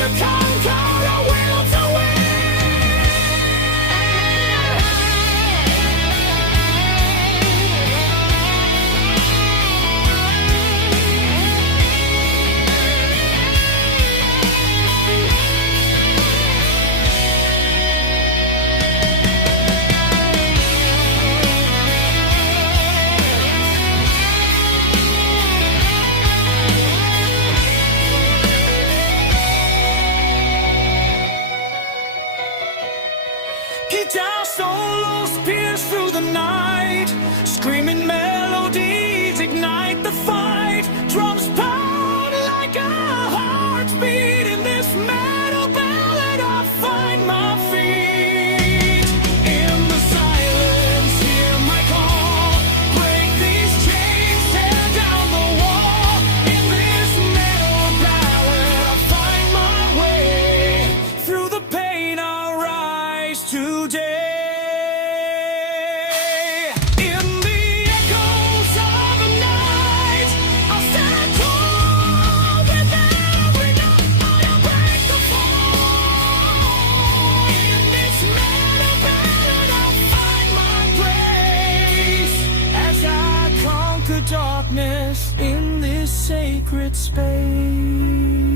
to conquer, a will to win. Guitar solos pierce through the night, screaming melodies ignite the fight. Drums pound like a heartbeat. In this metal ballad I find my feet. In the silence, hear my call. Break these chains, tear down the wall. In this metal ballad I find my way. Through the pain I rise today. In the echoes of the night, I'll stand tall. With every note I'll break the fall. In this metal ballad I'll find my place, as I conquer darkness in this sacred space.